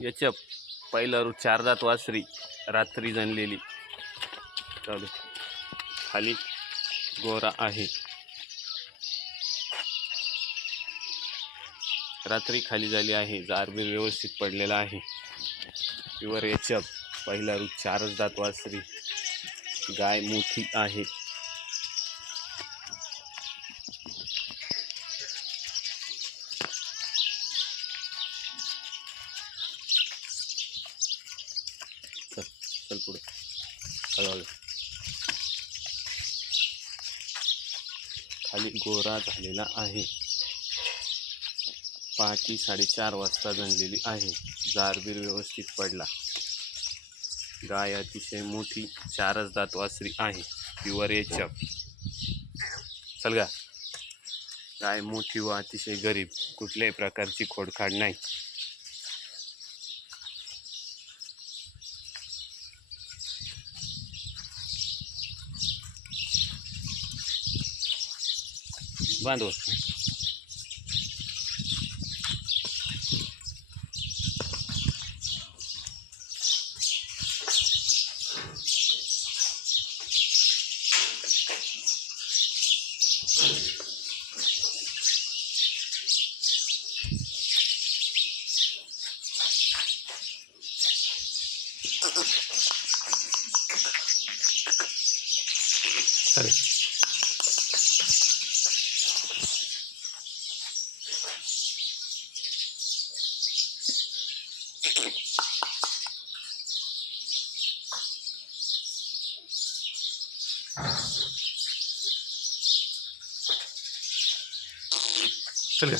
याच्या पहिला रू चारदात वासरी रात्री जणलेली चालू. खाली गोरा आहे. रात्री खाली झाली आहे. जारबीर व्यवस्थित पडलेला आहे. प्युअर याच्या पहिला रू चारच दात वासरी. गाय मोठी आहे. चल पुढे हळूहळू खाली गोरा झालेला आहे. पहाटे साडेचार वाजता झालेली आहे. जारबीर व्यवस्थित पडला. गाय अतिशय मोठी चारच दात वासरी आहे. प्युअर एचअप चल गाय मोठी व अतिशय गरीब. कुठल्याही प्रकारची खोडखाड नाही. બાંધો છું Sorry. Selga.